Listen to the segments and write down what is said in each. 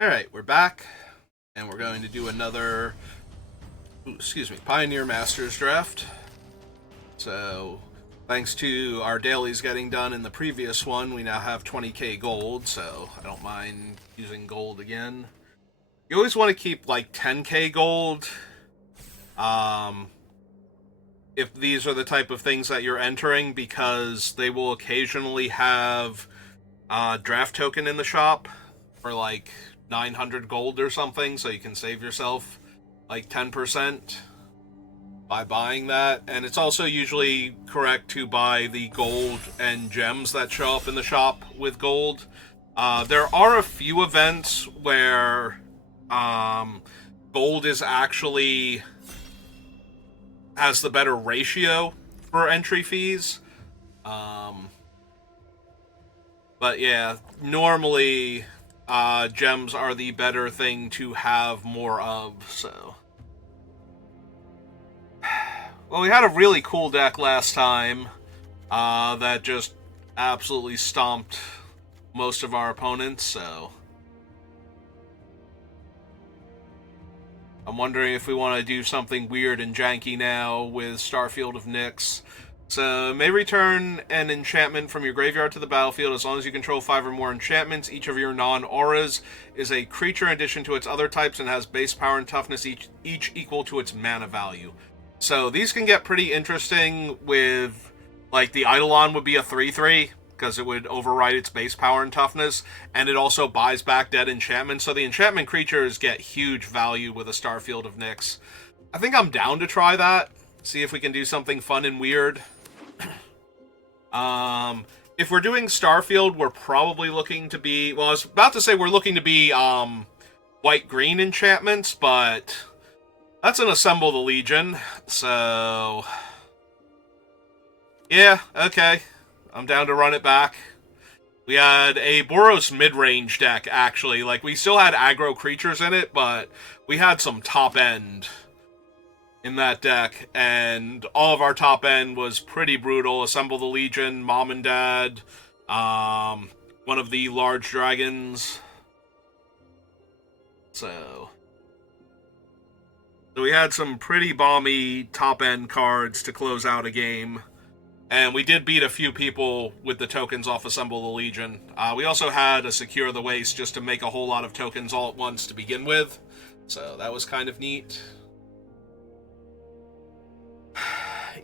Alright, we're back, and we're going to do another, Pioneer Masters draft. So, thanks to our dailies getting done in the previous one, we now have 20k gold, so I don't mind using gold again. You always want to keep, like, 10k gold, um, if these are the type of things that you're entering, because they will occasionally have a draft token in the shop for, like, 900 gold or something, so you can save yourself like 10% by buying that. And it's also usually correct to buy the gold and gems that show up in the shop with gold. There are a few events where gold is actually has the better ratio for entry fees. But yeah, normally gems are the better thing to have more of, so. Well, we had a really cool deck last time that just absolutely stomped most of our opponents, so. I'm wondering if we want to do something weird and janky now with Starfield of Nyx. So, may return an enchantment from your graveyard to the battlefield as long as you control 5 or more enchantments. Each of your non-auras is a creature in addition to its other types and has base power and toughness, each equal to its mana value. So, these can get pretty interesting with, like, the Eidolon would be a 3-3, because it would override its base power and toughness, and it also buys back dead enchantments. So the enchantment creatures get huge value with a Starfield of Nyx. I think I'm down to try that. See if we can do something fun and weird. If we're doing Starfield, we're probably looking to be... Well, I was about to say we're looking to be white-green enchantments, but that's an Assemble the Legion, so... Yeah, okay. I'm down to run it back. We had a Boros mid-range deck, actually. Like, we still had aggro creatures in it, but we had some top-end in that deck, and all of our top end was pretty brutal. Assemble the Legion, Mom and Dad, one of the large dragons. So we had some pretty balmy top end cards to close out a game, and we did beat a few people with the tokens off Assemble the Legion. We also had a Secure the Waste just to make a whole lot of tokens all at once to begin with, so that was kind of neat.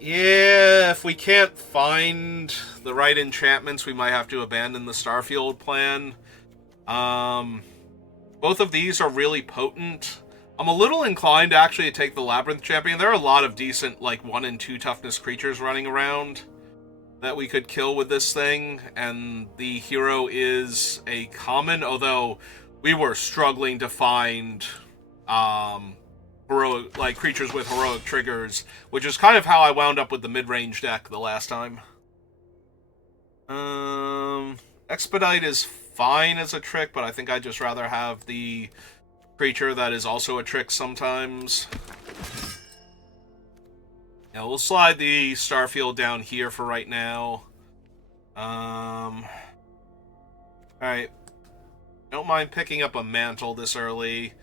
Yeah, if we can't find the right enchantments, we might have to abandon the Starfield plan. Both of these are really potent. I'm a little inclined actually to take the Labyrinth Champion. There are a lot of decent, like, 1 and 2 toughness creatures running around that we could kill with this thing, and the hero is a common, although we were struggling to find heroic, like, creatures with heroic triggers, which is kind of how I wound up with the mid-range deck the last time. Expedite is fine as a trick, but I think I'd just rather have the creature that is also a trick sometimes. Now, we'll slide the Starfield down here for right now. Alright. Don't mind picking up a Mantle this early.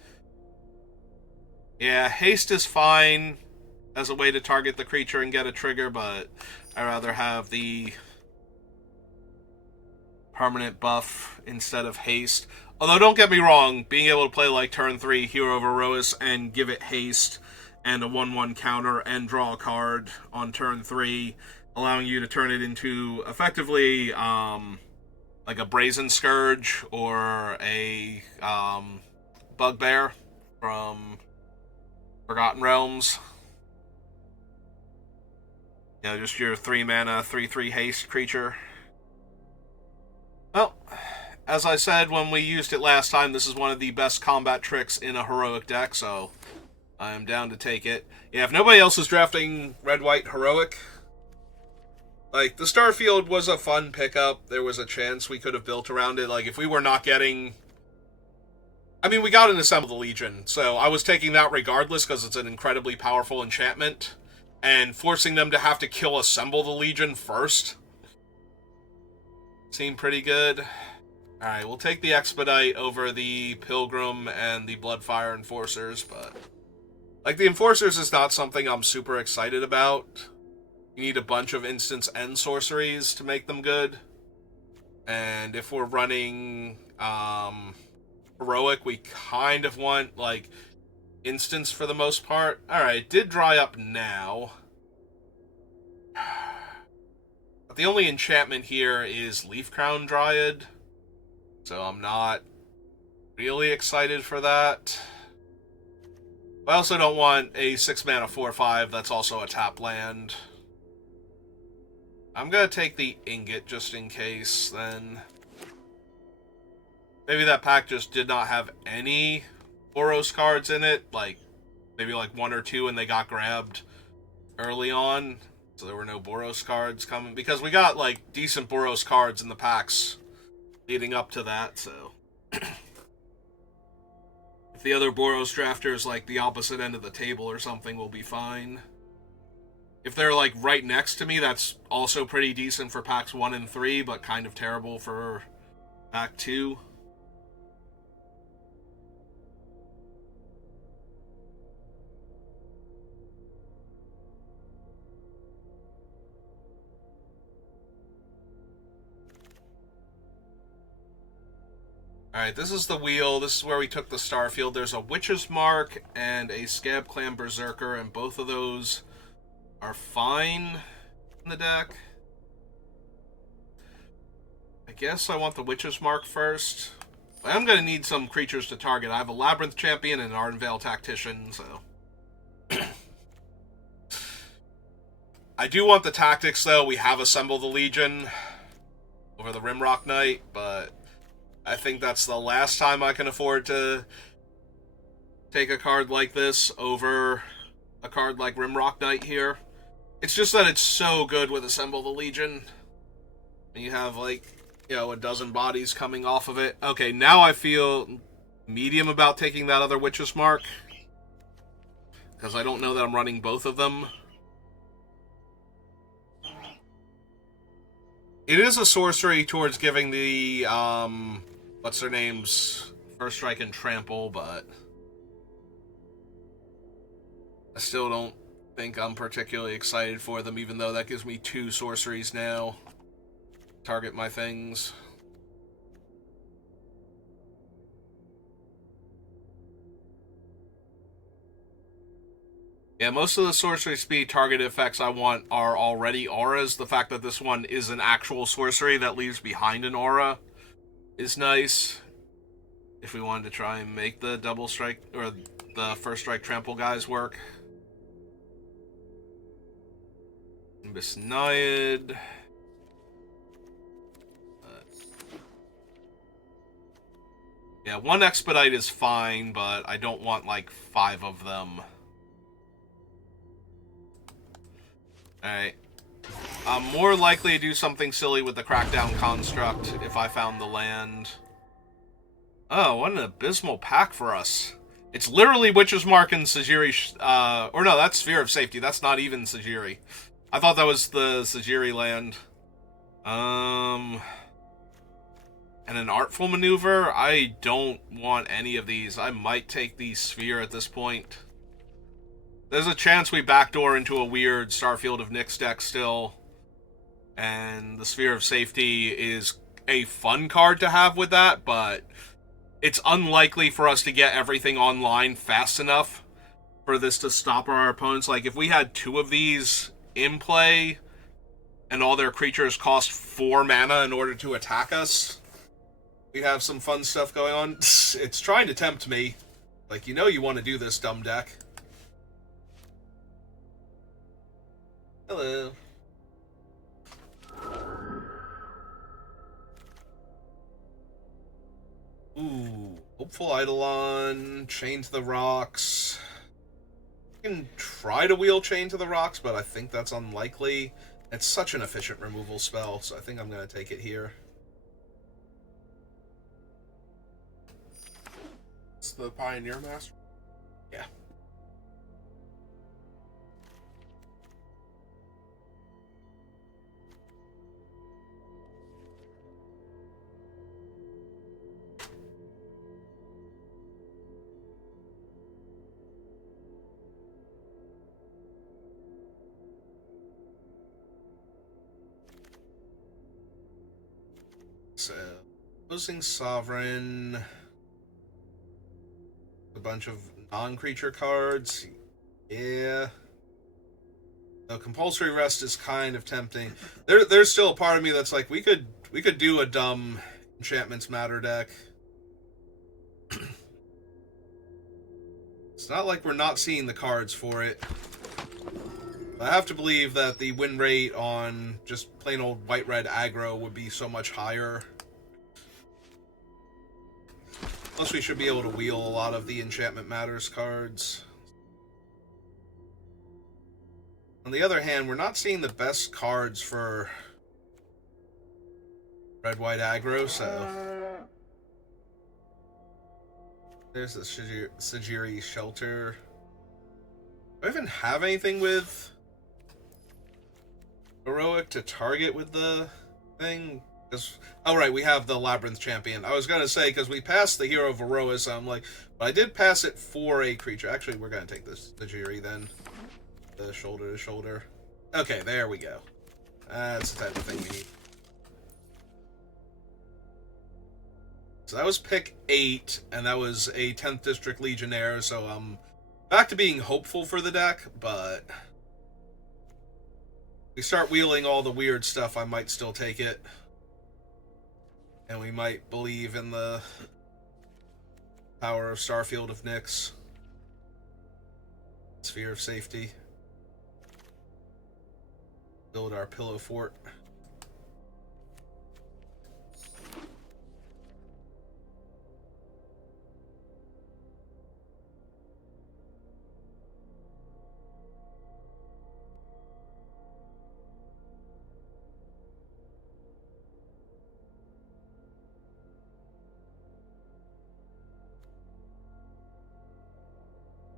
Yeah, haste is fine as a way to target the creature and get a trigger, but I'd rather have the permanent buff instead of haste. Although, don't get me wrong, being able to play, like, turn 3 Hero of Erois and give it haste and a 1/1 counter and draw a card on turn 3, allowing you to turn it into, effectively, like a Brazen Scourge or a Bugbear from Forgotten Realms. You know, just your 3-mana, 3/3 haste creature. Well, as I said when we used it last time, this is one of the best combat tricks in a heroic deck, so I'm down to take it. Yeah, if nobody else is drafting red-white heroic, like, the Starfield was a fun pickup. There was a chance we could have built around it. Like, if we were not getting... I mean, we got an Assemble the Legion, so I was taking that regardless because it's an incredibly powerful enchantment, and forcing them to have to kill Assemble the Legion first seemed pretty good. Alright, we'll take the Expedite over the Pilgrim and the Bloodfire Enforcers, but... Like, the Enforcers is not something I'm super excited about. You need a bunch of instants and sorceries to make them good. And if we're running Heroic, we kind of want, like, instants for the most part. Alright, did dry up now. But the only enchantment here is Leaf Crown Dryad. So I'm not really excited for that. I also don't want a 6-mana 4/5 that's also a tap land. I'm gonna take the Ingot just in case, then. Maybe that pack just did not have any Boros cards in it, like, maybe like 1 or 2 and they got grabbed early on, so there were no Boros cards coming, because we got, like, decent Boros cards in the packs leading up to that, so... If the other Boros drafters, like, the opposite end of the table or something, will be fine. If they're, like, right next to me, that's also pretty decent for packs 1 and 3, but kind of terrible for pack 2. Alright, this is the wheel. This is where we took the Starfield. There's a Witch's Mark and a Scab Clan Berserker, and both of those are fine in the deck. I guess I want the Witch's Mark first. I am going to need some creatures to target. I have a Labyrinth Champion and an Ardenvale Tactician, so... I do want the tactics, though. We have assembled the Legion over the Rimrock Knight, but... I think that's the last time I can afford to take a card like this over a card like Rimrock Knight here. It's just that it's so good with Assemble the Legion. And you have, like, you know, a dozen bodies coming off of it. Okay, now I feel medium about taking that other Witch's Mark, because I don't know that I'm running both of them. It is a sorcery towards giving the, what's their names? First Strike and Trample, but I still don't think I'm particularly excited for them, even though that gives me 2 sorceries now. Target my things. Yeah, most of the sorcery speed target effects I want are already auras. The fact that this one is an actual sorcery that leaves behind an aura is nice. If we wanted to try and make the double strike, or the first strike trample guys work. Nimbus Naiad. Yeah, 1 Expedite is fine, but I don't want, like, 5 of them. Alright. I'm more likely to do something silly with the Crackdown Construct if I found the land. Oh, what an abysmal pack for us. It's literally Witch's Mark and Sajiri, or no, that's Sphere of Safety. That's not even Sajiri. I thought that was the Sajiri land. And an Artful Maneuver? I don't want any of these. I might take the Sphere at this point. There's a chance we backdoor into a weird Starfield of Nyx deck still. And the Sphere of Safety is a fun card to have with that, but it's unlikely for us to get everything online fast enough for this to stop our opponents. Like, if we had 2 of these in play, and all their creatures cost 4 mana in order to attack us, we have some fun stuff going on. It's trying to tempt me. Like, you know you want to do this, dumb deck. Hello. Ooh, Hopeful Eidolon, Chain to the Rocks. I can try to wheel Chain to the Rocks, but I think that's unlikely. It's such an efficient removal spell, so I think I'm going to take it here. It's the Pioneer Master? Yeah. So, Opposing Sovereign. A bunch of non-creature cards. Yeah. The Compulsory Rest is kind of tempting. There's still a part of me that's like, we could do a dumb Enchantments Matter deck. It's not like we're not seeing the cards for it. I have to believe that the win rate on just plain old white-red aggro would be so much higher. Plus, we should be able to wheel a lot of the Enchantment Matters cards. On the other hand, we're not seeing the best cards for red-white aggro, so... There's the Sajiri Shelter. Do I even have anything with Heroic to target with the thing? Oh, right, we have the Labyrinth Champion. I was going to say, because we passed the Hero of Aroa, so I'm like... But I did pass it for a creature. Actually, we're going to take this Sajiri then. The shoulder to shoulder. Okay, there we go. That's the type of thing we need. So that was pick 8, and that was a 10th District Legionnaire, so I'm back to being hopeful for the deck, but... If we start wheeling all the weird stuff, I might still take it. And we might believe in the power of Starfield of Nyx. Sphere of Safety. Build our pillow fort.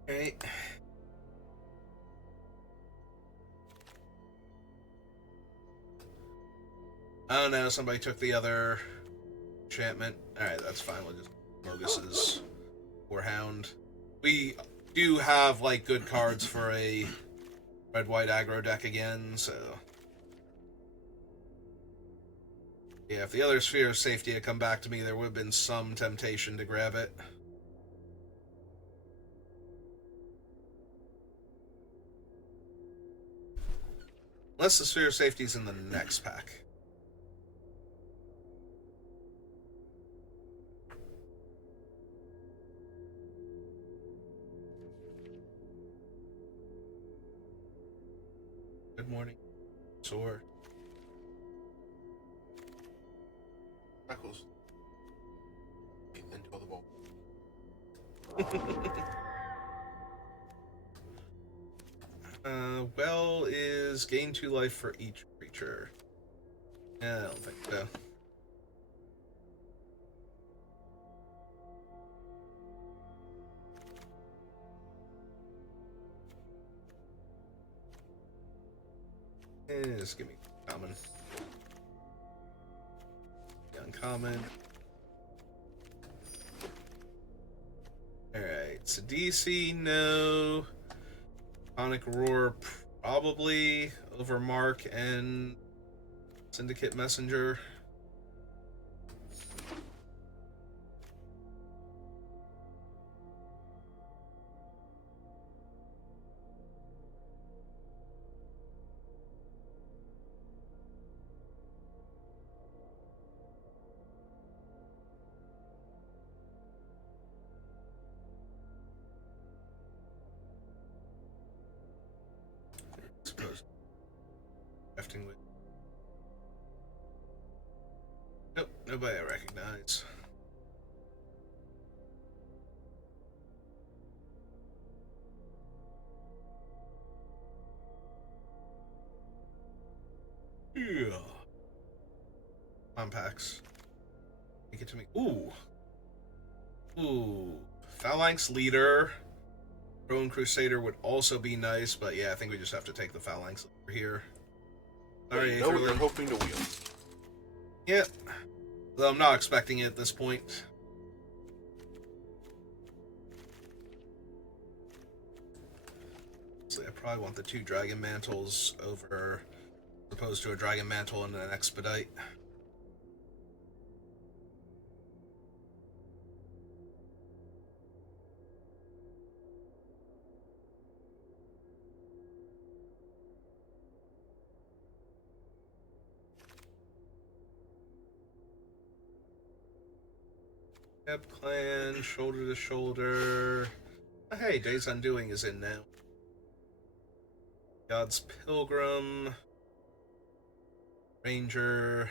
Alright. Oh no, somebody took the other enchantment. Alright, that's fine. We'll just Mogus's Warhound. We do have, like, good cards for a red-white aggro deck again, so... Yeah, if the other Sphere of Safety had come back to me, there would have been some temptation to grab it. Unless the Sphere of Safety is in the next pack. Good morning, Sword. Freckles. Into the bowl. Well is gain 2 life for each creature. Yeah, I don't think so. Just give me common. Uncommon. Alright, so DC, no. Sonic Roar, probably. Overmark and Syndicate Messenger. Suppose drafting with. Nope, nobody I recognize. Yeah. Compacts. Make it to me. Ooh. Ooh. Phalanx Leader. Rowan Crusader would also be nice, but yeah, I think we just have to take the Phalanx Leader here. Sorry, you know what you're hoping to wheel. Yep. Though I'm not expecting it at this point. So I probably want the 2 Dragon Mantles over, as opposed to a Dragon Mantle and an Expedite. Scab Clan, shoulder to shoulder. Oh, hey, Days Undoing is in now. God's Pilgrim. Ranger.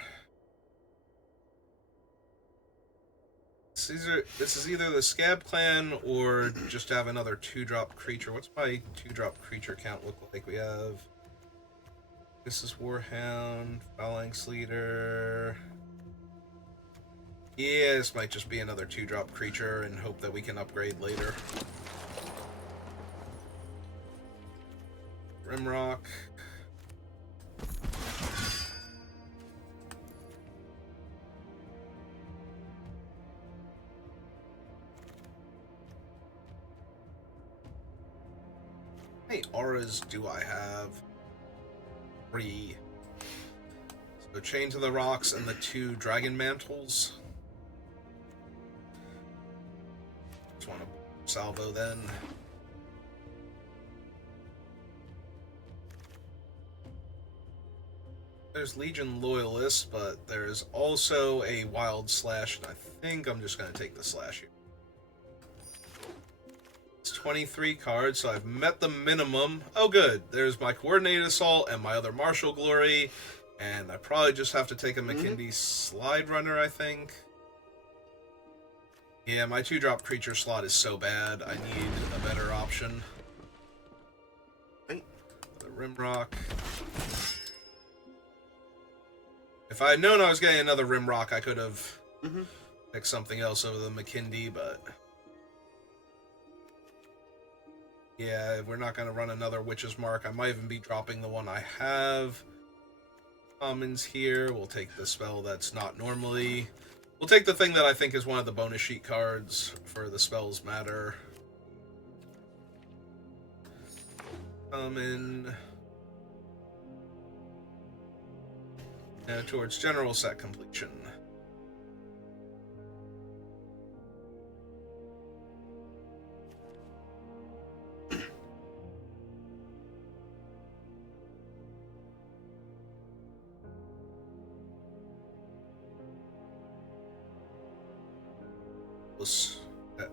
This is either the Scab Clan or just have another 2-drop creature. What's my 2-drop creature count look like? We have... This is Warhound, Phalanx Leader... Yeah, this might just be another 2-drop creature and hope that we can upgrade later. Rimrock. How many auras do I have? 3. So Chain to the Rocks and the 2 Dragon Mantles. Just want to salvo then. There's Legion Loyalist, but there's also a Wild Slash, and I think I'm just going to take the Slash here. It's 23 cards, so I've met the minimum. Oh good, there's my Coordinated Assault and my other Martial Glory, and I probably just have to take a McKindy Slide Runner, I think. Yeah, my 2-drop creature slot is so bad, I need a better option. The Rimrock. If I had known I was getting another Rimrock, I could have picked something else over the McKindy, but... Yeah, we're not going to run another Witch's Mark. I might even be dropping the one I have. Commons here. We'll take the spell that's not normally... We'll take the thing that I think is one of the bonus sheet cards for the spells matter. Common... towards general set completion.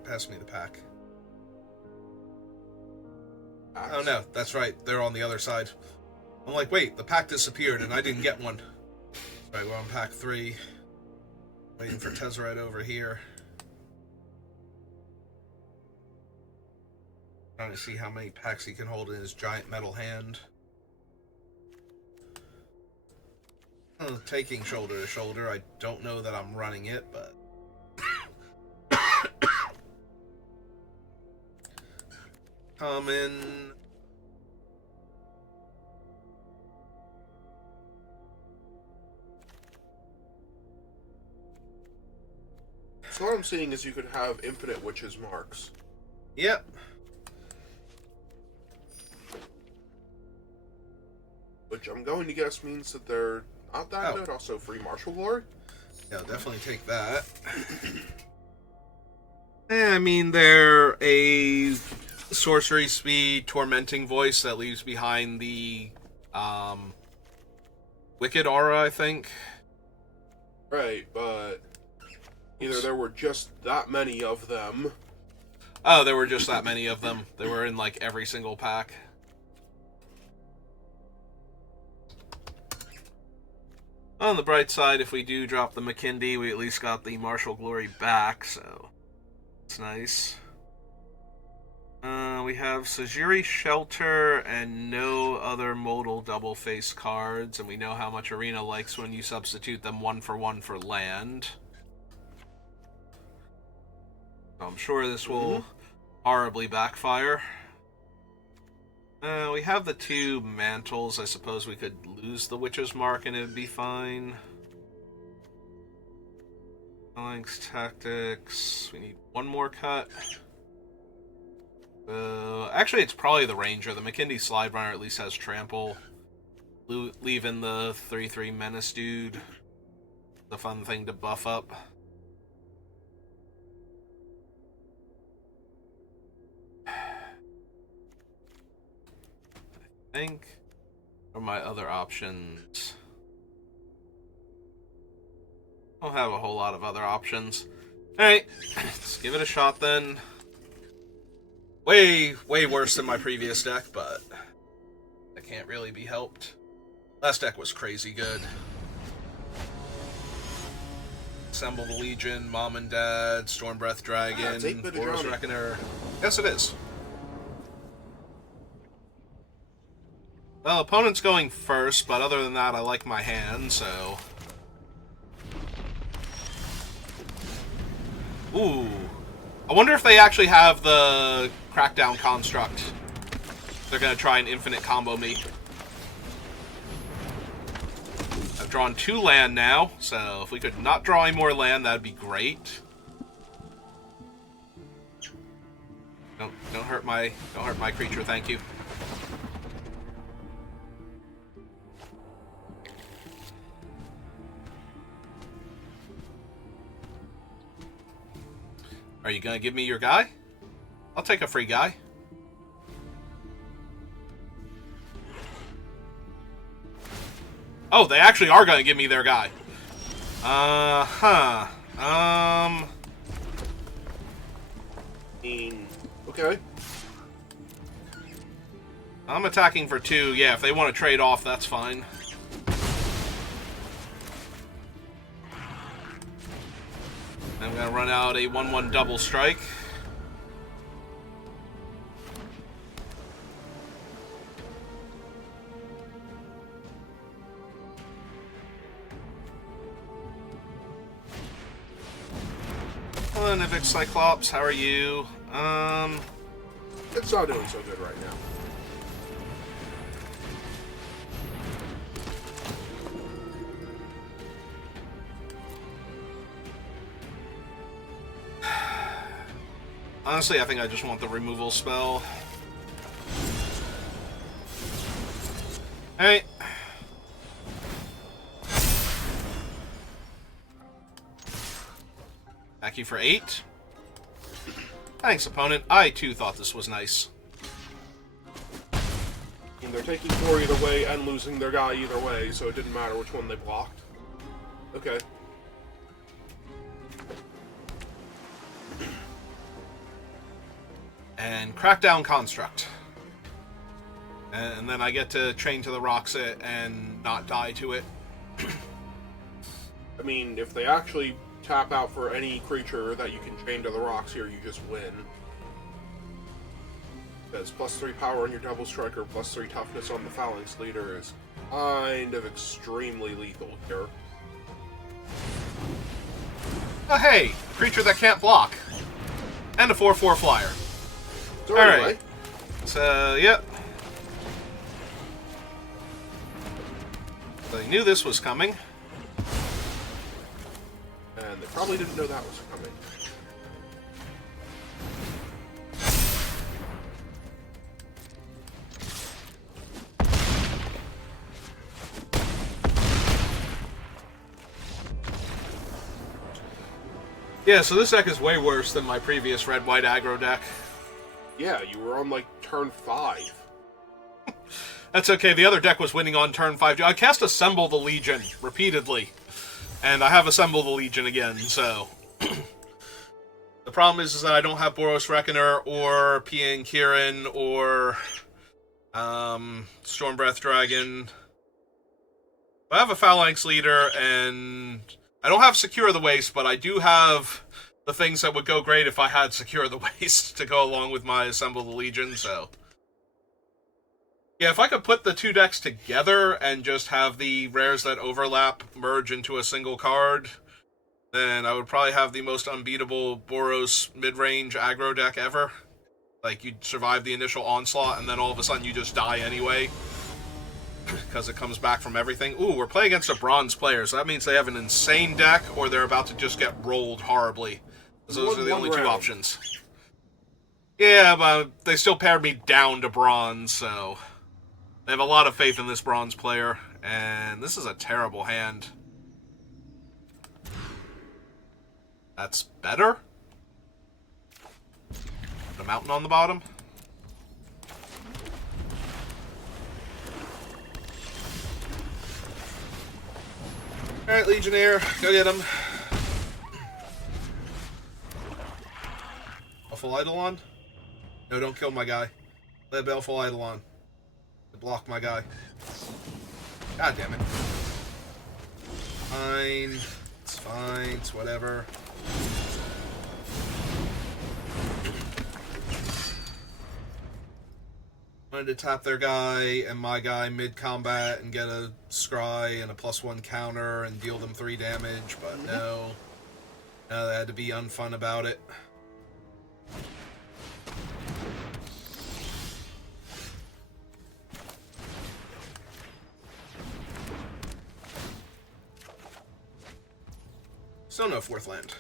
Pass me the pack. Oh no, that's right. They're on the other side. I'm like, wait, the pack disappeared and I didn't get one. Right, we're on pack 3. Waiting for Tezzeret over here. Trying to see how many packs he can hold in his giant metal hand. Oh, taking shoulder to shoulder. I don't know that I'm running it, but... Common... So what I'm seeing is you could have infinite Witch's Marks. Yep. Which I'm going to guess means that they're not that good. Also, free Martial Glory. Yeah, I'll definitely take that. I mean, they're a sorcery speed tormenting voice that leaves behind the Wicked aura, I think. Right, but either there were just that many of them. Oh, there were just that many of them. They were in like every single pack. On the bright side, if we do drop the McKindy, we at least got the Martial Glory back, so it's nice. We have Sajiri Shelter and no other modal double-face cards, and we know how much Arena likes when you substitute them 1-for-1 for land. So I'm sure this will horribly backfire. We have the 2 mantles. I suppose we could lose the Witch's Mark and it would be fine. Phalanx Tactics. We need one more cut. Actually, it's probably the Ranger. The McKindy Slide Runner at least has Trample. Leaving the 3/3 Menace dude. The fun thing to buff up. I think, or my other options. I don't have a whole lot of other options. Alright, let's give it a shot then. Way worse than my previous deck, but that can't really be helped. Last deck was crazy good. Assemble the Legion, Mom and Dad, Stormbreath Dragon, Boros Reckoner. Yes, it is. Well, opponent's going first, but other than that, I like my hand, so... Ooh. I wonder if they actually have the Crackdown construct. They're gonna try and infinite combo me. I've drawn 2 land now, so if we could not draw any more land, that'd be great. Don't hurt my creature, thank you. Are you gonna give me your guy? I'll take a free guy. Oh, they actually are gonna give me their guy. Okay. I'm attacking for 2. Yeah, if they want to trade off, that's fine. I'm gonna run out a 1/1 double strike. Hello, Nivix Cyclops, how are you? It's not doing so good right now. Honestly, I think I just want the removal spell. Alright. Back you for 8. Thanks, opponent. I, too, thought this was nice. And they're taking 4 either way and losing their guy either way, so it didn't matter which one they blocked. Okay. And Crackdown Construct. And then I get to Chain to the Roxit and not die to it. I mean, if they actually tap out for any creature that you can chain to the rocks here, you just win. Because +3 power on your double striker, +3 toughness on the Phalanx Leader is kind of extremely lethal here. Oh hey, a creature that can't block. And a 4/4 flyer. So Alright. anyway, So, yep. They knew this was coming. and they probably didn't know that was coming. Yeah, so this deck is way worse than my previous red-white aggro deck. Yeah, you were on like turn 5. That's okay, the other deck was winning on turn 5. I cast Assemble the Legion repeatedly, and I have Assemble the Legion again, so... The problem is that I don't have Boros Reckoner, or Pian Kirin, or Stormbreath Dragon. I have a Phalanx Leader, and I don't have Secure the Waste, but I do have the things that would go great if I had Secure the Waste to go along with my Assemble the Legion, so... Yeah, if I could put the two decks together and just have the rares that overlap merge into a single card, then I would probably have the most unbeatable Boros mid-range aggro deck ever. Like, you'd survive the initial onslaught, and then all of a sudden you just die anyway. Because it comes back from everything. Ooh, we're playing against a bronze player, so that means they have an insane deck, or they're about to just get rolled horribly. Those are the only two options. Yeah, but they still pared me down to bronze, so... I have a lot of faith in this bronze player, and this is a terrible hand. That's better? Put a mountain on the bottom. Alright, Legionnaire, go get him. Baleful Eidolon? No, don't kill my guy. Let Baleful Eidolon. Block my guy. God damn it. Fine. It's fine. It's whatever. Wanted to tap their guy and my guy mid-combat and get a scry and a +1 counter and deal them 3 damage, but no. No, they had to be unfun about it. Still no 4th land.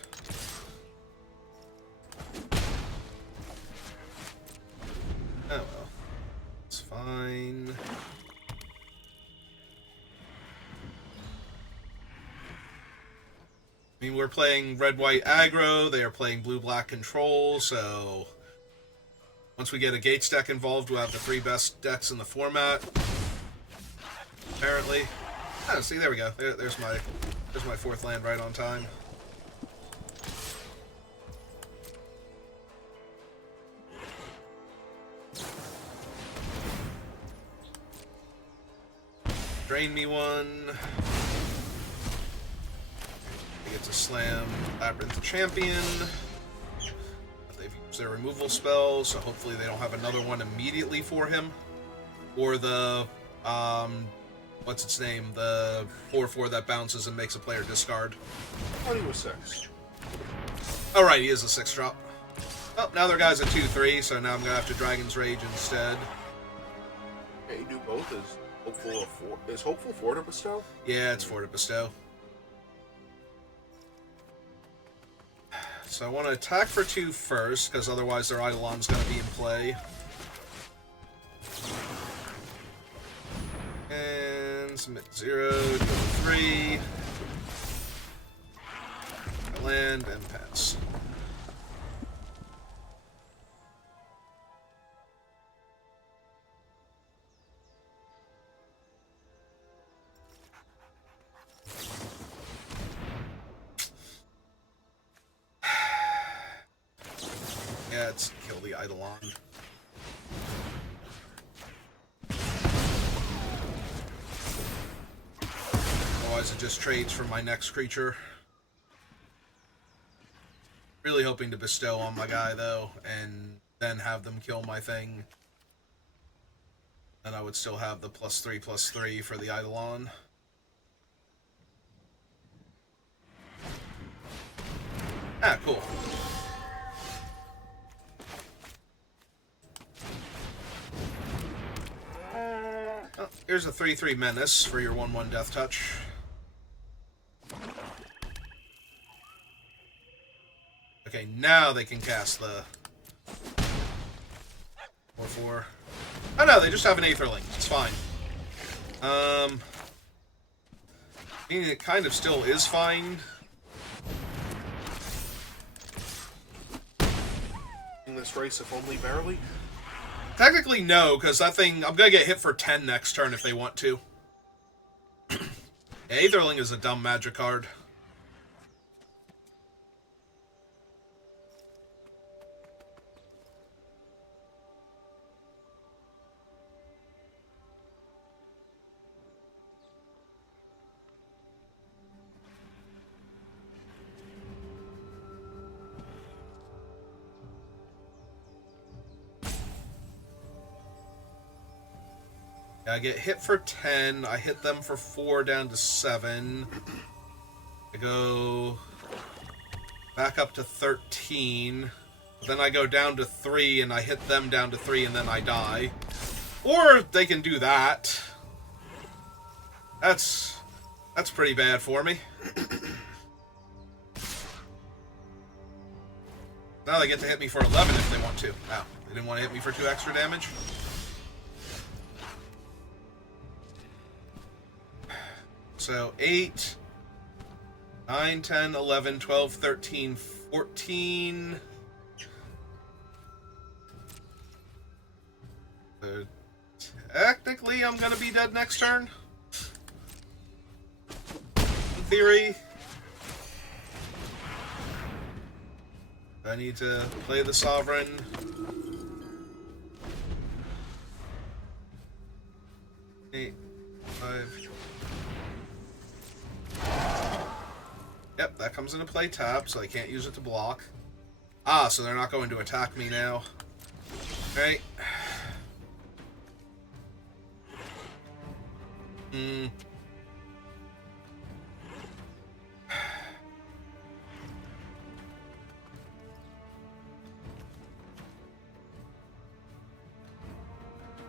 Oh well. It's fine. I mean, we're playing red-white aggro, they are playing blue-black control, so once we get a Gates deck involved, we'll have the 3 best decks in the format. Apparently. Oh, see, there we go. There's my 4th land right on time. Drain me one. I get to slam Labyrinth Champion. They've used their removal spell, so hopefully they don't have another one immediately for him. Or the, what's its name? The 4/4 that bounces and makes a player discard. I thought he was 6. Oh, right, he is a 6-drop. Oh, now their guy's a 2/3, so now I'm gonna have to Dragon's Rage instead. Yeah, you do both. Is Hopeful 4 to bestow? Yeah, it's 4 to bestow. So I want to attack for 2 first, because otherwise their Eidolon's going to be in play. And submit 0, deal 3. Land and pass. Yeah, let's kill the Eidolon. Otherwise it just trades for my next creature. Really hoping to bestow on my guy, though, and then have them kill my thing. And I would still have the +3/+3 for the Eidolon. Ah, cool. Oh, here's a 3/3 Menace for your 1/1 Death Touch. Okay, now they can cast the 4/4. Oh no, they just have an Aetherling. It's fine. Meaning it kind of still is fine. In this race, if only barely. Technically, no, because that thing, I'm gonna get hit for 10 next turn if they want to. Aetherling is a dumb magic card. I get hit for 10, I hit them for 4 down to 7. I go back up to 13. Then I go down to 3 and I hit them down to 3 and then I die. Or they can do that. That's pretty bad for me. Now they get to hit me for 11 if they want to. Wow, they didn't want to hit me for 2 extra damage? So 8, 9, 10, 11, 12, 13, 14. Technically, I'm going to be dead next turn. In theory. I need to play the Sovereign. Eight, 5. Yep, that comes into play tap, so I can't use it to block. Ah, so they're not going to attack me now. Right.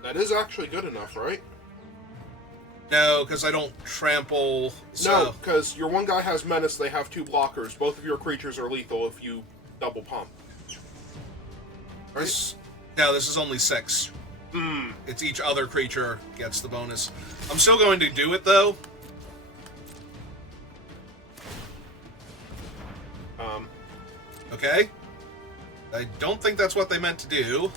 That is actually good enough, right? No, because I don't trample. So... No, because your one guy has menace, they have 2 blockers. Both of your creatures are lethal if you double pump. Right? No, this is only 6. It's each other creature gets the bonus. I'm still going to do it, though. Okay. I don't think that's what they meant to do.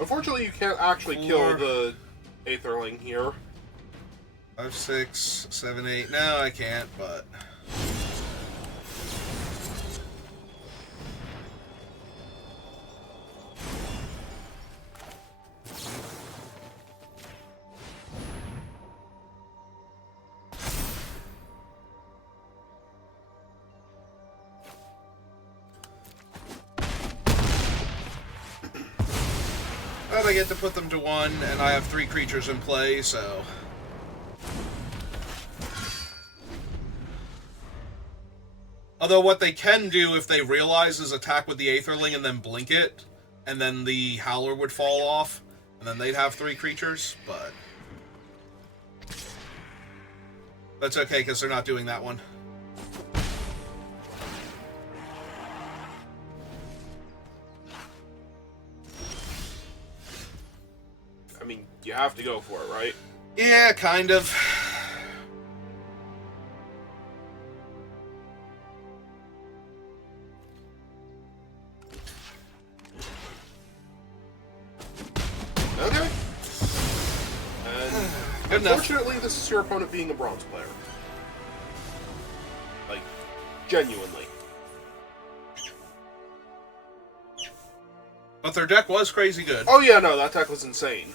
Unfortunately, you can't actually kill the Aetherling here. 5, 6, 7, 8. No, I can't, but... But I get to put them to 1, and I have 3 creatures in play, so... Although what they can do if they realize is attack with the Aetherling and then blink it, and then the Howler would fall off, and then they'd have 3 creatures, but... That's okay, because they're not doing that one. I mean, you have to go for it, right? Yeah, kind of. Okay. And Good unfortunately, enough. this is your opponent being a bronze player. Like, genuinely. But their deck was crazy good. Oh yeah, no, that deck was insane.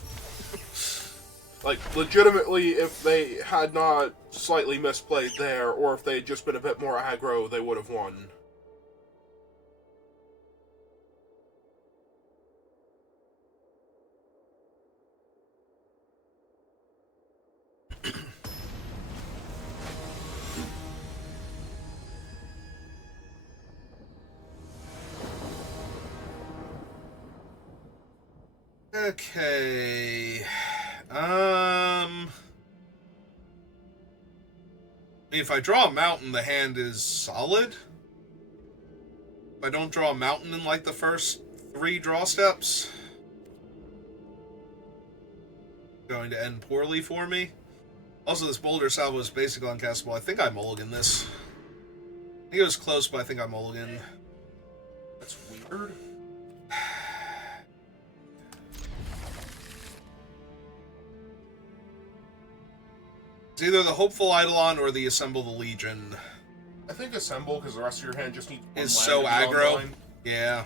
Like, legitimately, if they had not slightly misplayed there, or if they had just been a bit more aggro, they would have won. Okay. If I draw a mountain, the hand is solid. If I don't draw a mountain in, like, the first 3 draw steps, going to end poorly for me. Also, this Boulder Salvo is basically uncastable. I think I mulligan this. I think it was close, but I think I mulligan. That's weird. It's either the Hopeful Eidolon or the Assemble the Legion. I think Assemble, because the rest of your hand just needs one Is land so to be aggro. online. Yeah.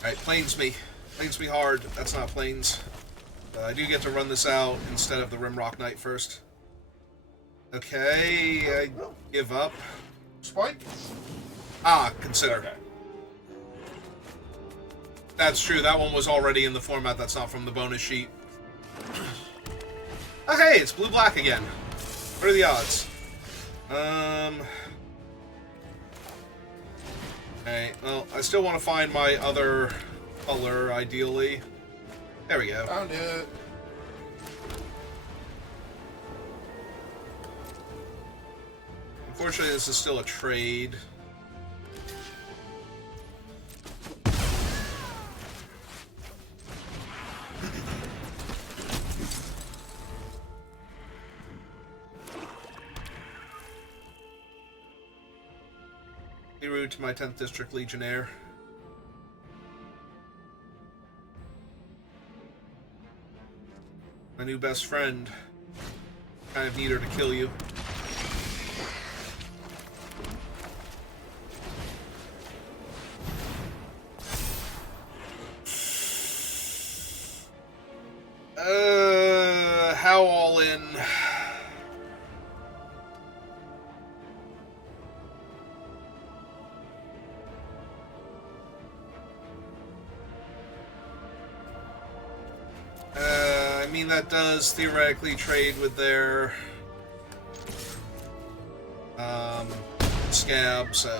Alright, Plains me. Plains me hard. That's not Plains. I do get to run this out instead of the Rimrock Knight first. Okay, I give up. Spike? Ah, consider. Okay. That's true, that one was already in the format that's not from the bonus sheet. Oh hey, it's blue-black again. What are the odds? Okay, well, I still want to find my other color, ideally. There we go. Found it. Unfortunately, this is still a trade. Be rude to my 10th District Legionnaire. My new best friend. Kind of need her to kill you. How all in? I mean, that does theoretically trade with their scab, so.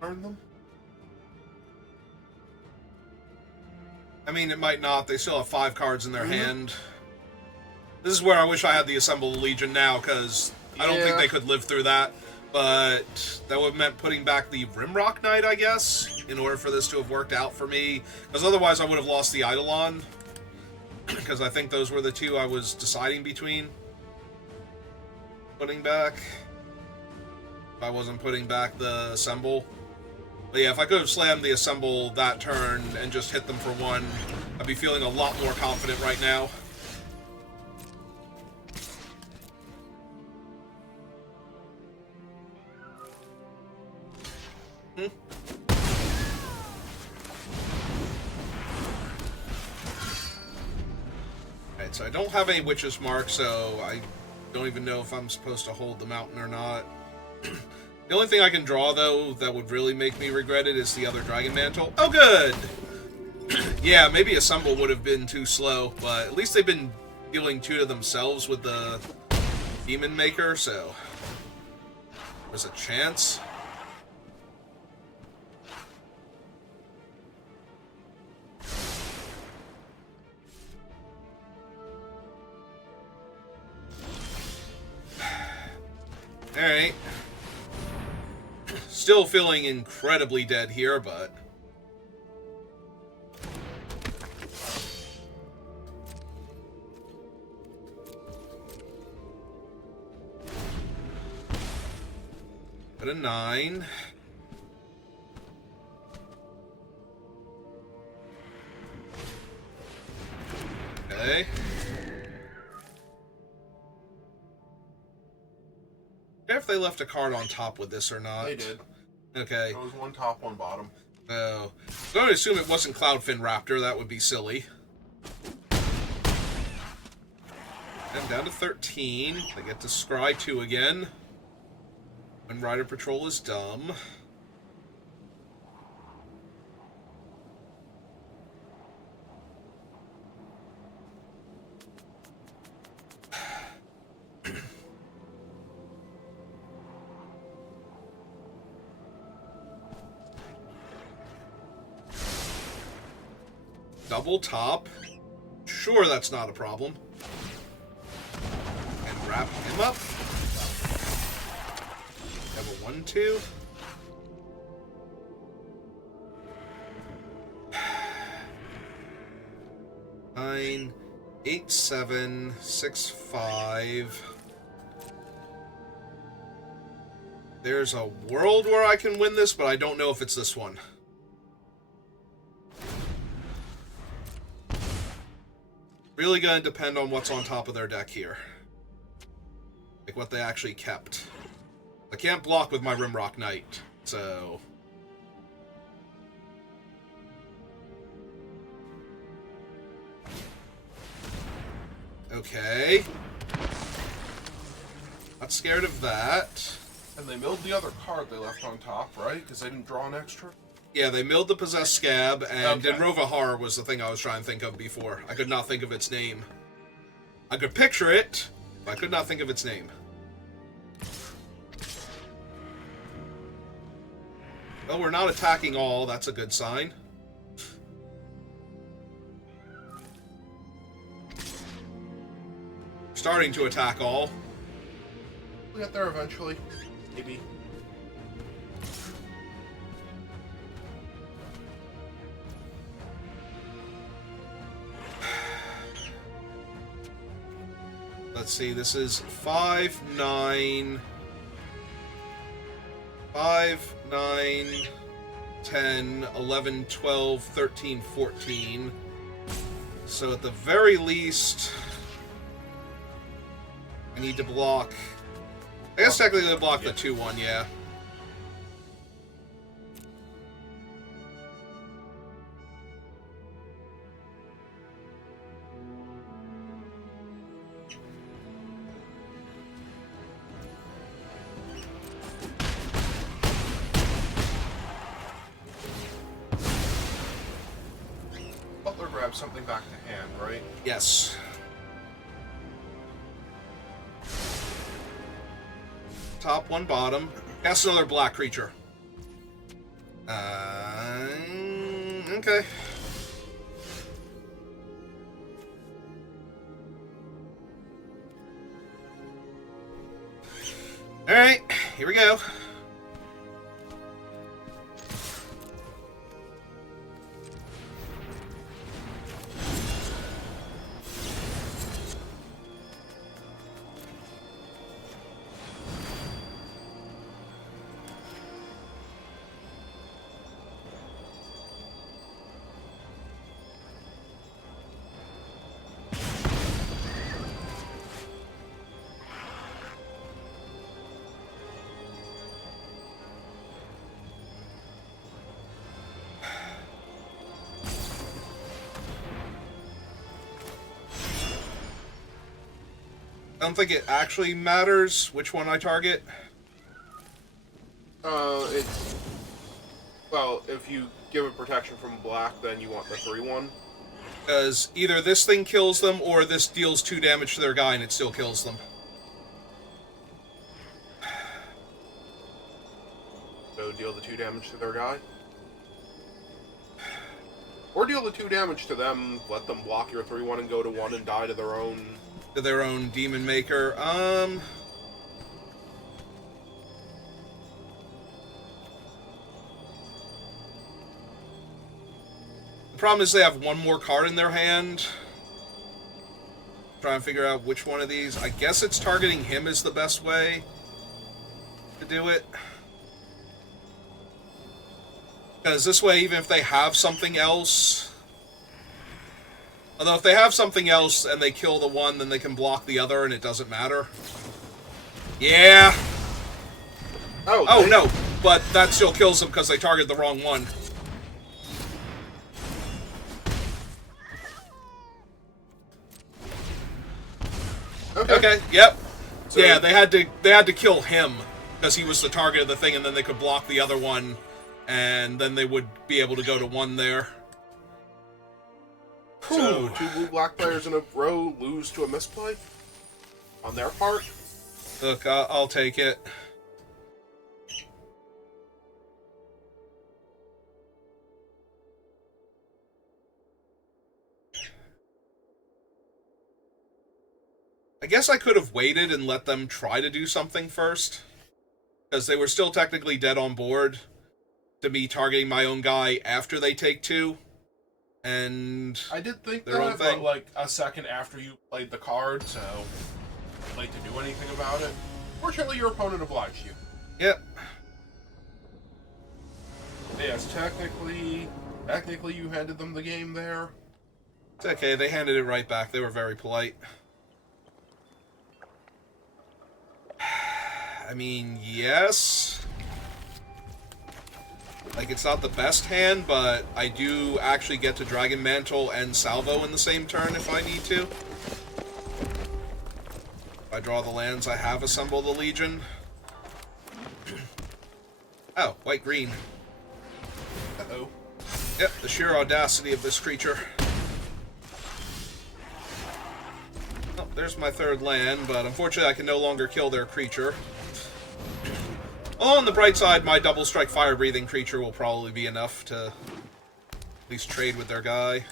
Burn them? I mean, it might not. They still have 5 cards in their hand. This is where I wish I had the Assembled Legion now, because I don't think they could live through that. But that would have meant putting back the Rimrock Knight, I guess, in order for this to have worked out for me. Because otherwise I would have lost the Eidolon. Because I think those were the two I was deciding between. Putting back. If I wasn't putting back the Assemble. But yeah, if I could have slammed the Assemble that turn and just hit them for 1, I'd be feeling a lot more confident right now. Alright, so I don't have any Witch's Mark, so I don't even know if I'm supposed to hold the mountain or not. The only thing I can draw, though, that would really make me regret it is the other Dragon Mantle. Oh, good! Yeah, maybe Assemble would have been too slow, but at least they've been dealing 2 to themselves with the Demon Maker, so there's a chance. Alright. Still feeling incredibly dead here, but... At a 9. Okay. If they left a card on top with this or not. They did. Okay. There was 1 top, 1 bottom. Oh. So I'm going to assume it wasn't Cloudfin Raptor. That would be silly. And down to 13. I get to scry 2 again. When Rider Patrol is dumb. Double top. Sure, that's not a problem. And wrap him up. Have a 1-2. Nine, 8, 7, 6, 5. There's a world where I can win this, but I don't know if it's this one. Really gonna depend on what's on top of their deck here. Like what they actually kept. I can't block with my Rimrock Knight, so... Okay. Not scared of that. And they milled the other card they left on top, right? Because they didn't draw an extra? Yeah, they milled the Possessed Scab, and Okay. Denrovahar was the thing I was trying to think of before. I could not think of its name. I could picture it, but I could not think of its name. Well, we're not attacking all. That's a good sign. Starting to attack all. We'll get there eventually. Maybe. Let's see, this is 5, 9, 5, 9, 10, 11, 12, 13, 14. So at the very least, I need to block... I guess technically they block the 2-1, yeah. Butler grabs something back to hand, right? Yes. Top, one bottom. Cast another black creature. Okay. Alright, here we go. I don't think it actually matters which one I target. It's... Well, if you give it protection from black, then you want the 3-1. Because either this thing kills them, or this deals 2 damage to their guy and it still kills them. So deal the 2 damage to their guy. Or deal the 2 damage to them, let them block your 3-1 and go to 1 and die to their own... To their own Demon Maker. The problem is they have one more card in their hand. Try and figure out which one of these. I guess it's targeting him is the best way to do it. Because this way, even if they have something else... Although if they have something else and they kill the one, then they can block the other and it doesn't matter. Yeah! Oh, no! But that still kills them because they target the wrong one. Okay, yep. So, yeah, they had to kill him because he was the target of the thing, and then they could block the other one, and then they would be able to go to 1 there. So, 2 blue-black players in a row lose to a misplay? On their part? Look, I'll take it. I guess I could have waited and let them try to do something first. Because they were still technically dead on board to me targeting my own guy after they take 2. And I did think their own that, thing. but like a second after you played the card, so late to do anything about it. Fortunately, your opponent obliged you. Yep. Yes, technically you handed them the game there. It's okay, they handed it right back. They were very polite. I mean, yes. Like, it's not the best hand, but I do actually get to Dragon Mantle and Salvo in the same turn if I need to. If I draw the lands, I have assembled the Legion. Oh, white-green. Uh-oh. Yep, the sheer audacity of this creature. Oh, there's my 3rd land, but unfortunately I can no longer kill their creature. Well, on the bright side, my double strike fire breathing creature will probably be enough to at least trade with their guy.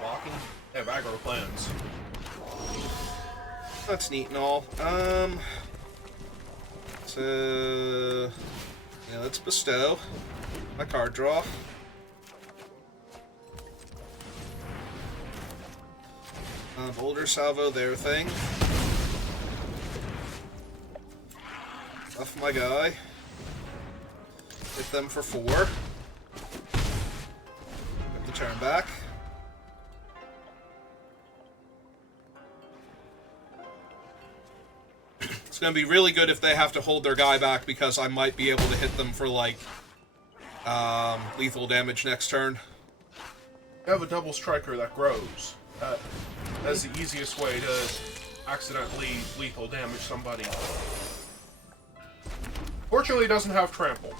Blocking? They have aggro plans. That's neat and all. So yeah, let's bestow my card draw. Boulder salvo their thing. Buff my guy. Hit them for 4. Get the turn back. It's going to be really good if they have to hold their guy back, because I might be able to hit them for, like, lethal damage next turn. You have a double striker that grows. That's the easiest way to accidentally lethal damage somebody. Fortunately, it doesn't have trample.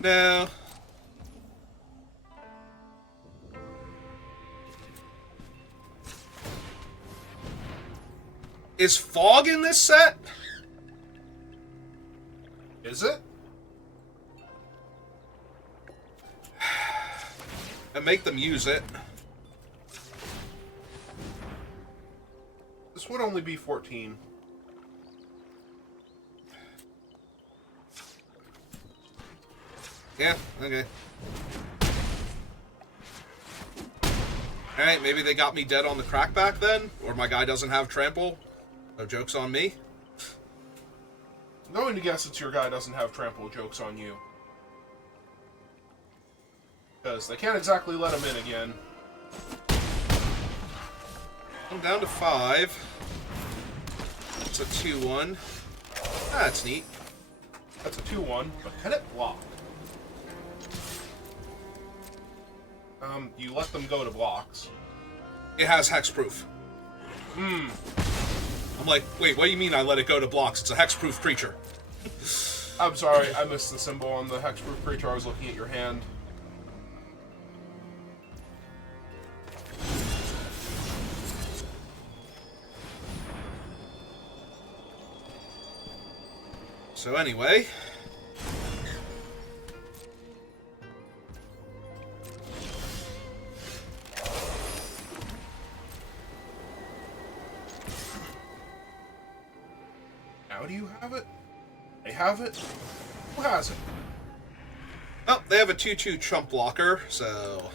No. Is fog in this set? Is it? And make them use it. This would only be 14. Yeah, okay. Alright, maybe they got me dead on the crackback then? Or my guy doesn't have trample? No joke's on me. I'm going to guess it's your guy doesn't have trample, joke's on you. Because they can't exactly let him in again. I'm down to 5. It's a 2-1. That's neat. That's a 2-1, but can it block? You let them go to blocks. It has hexproof. Hmm. I'm like, wait, what do you mean I let it go to blocks? It's a hexproof creature. I'm sorry, I missed the symbol on the hexproof creature. I was looking at your hand. So anyway... Now do you have it? They have it? Who has it? Oh, they have a 2-2 chump blocker, so...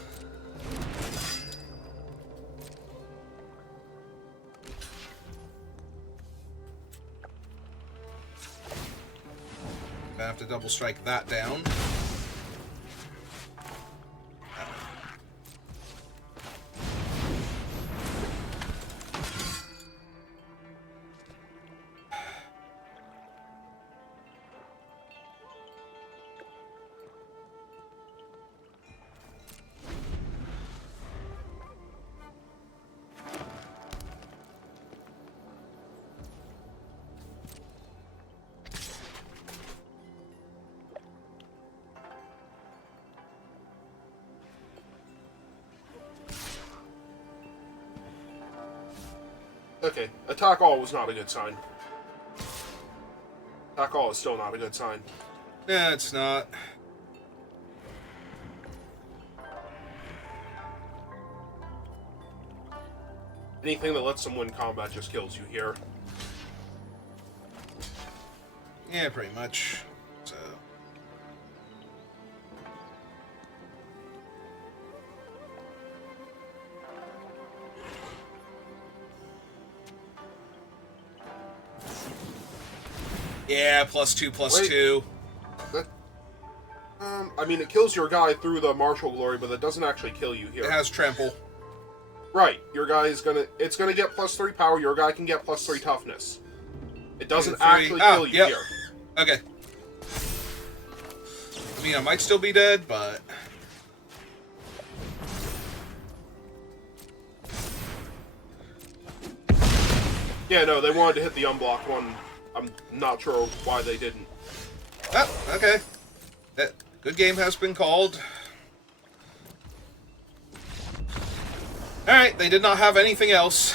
I have to double strike that down. Okay, attack all was not a good sign. Attack all is still not a good sign. Yeah, it's not. Anything that lets them win combat just kills you here. Yeah, pretty much. So... Yeah, +2/+2. That, I mean, it kills your guy through the martial glory, but it doesn't actually kill you here. It has trample. Right, your guy is it's gonna get +3 power, your guy can get +3 toughness. It doesn't actually kill you here. Okay. I mean, I might still be dead, but... Yeah, no, they wanted to hit the unblocked one. I'm not sure why they didn't. Oh, okay. Good game has been called. Alright, they did not have anything else.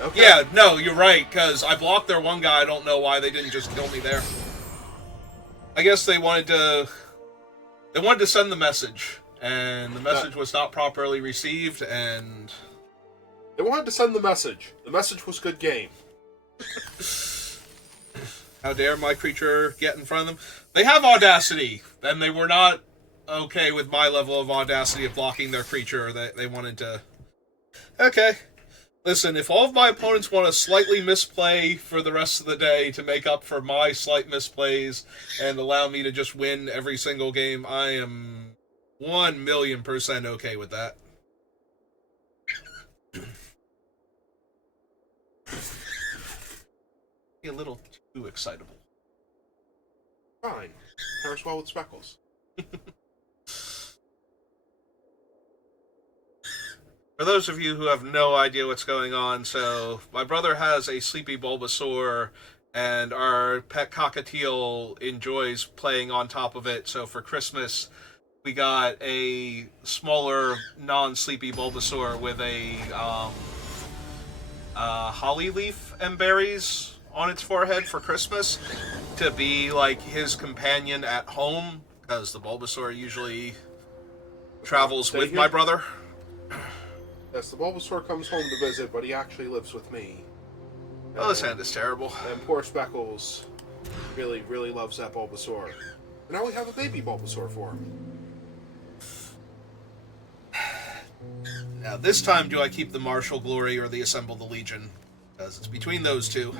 Okay. Yeah, no, you're right, because I blocked their one guy. I don't know why they didn't just kill me there. I guess they wanted to send the message, and the message was not properly received, and... They wanted to send the message. The message was good game. How dare my creature get in front of them? They have audacity, and they were not okay with my level of audacity of blocking their creature. They wanted to... Okay. Listen, if all of my opponents want to slightly misplay for the rest of the day to make up for my slight misplays and allow me to just win every single game, I am 1,000,000% okay with that. A little too excitable. Fine. Pairs well with Speckles. For those of you who have no idea what's going on, so my brother has a sleepy Bulbasaur, and our pet cockatiel enjoys playing on top of it. So for Christmas, we got a smaller, non-sleepy Bulbasaur with a holly leaf and berries on its forehead for Christmas to be like his companion at home, because the Bulbasaur usually travels with my brother. Yes, the Bulbasaur comes home to visit, but he actually lives with me. Oh, this hand is terrible. And poor Speckles really, really loves that Bulbasaur. And now we have a baby Bulbasaur for him. Now, this time, do I keep the Martial Glory or the Assemble the Legion? Because it's between those two.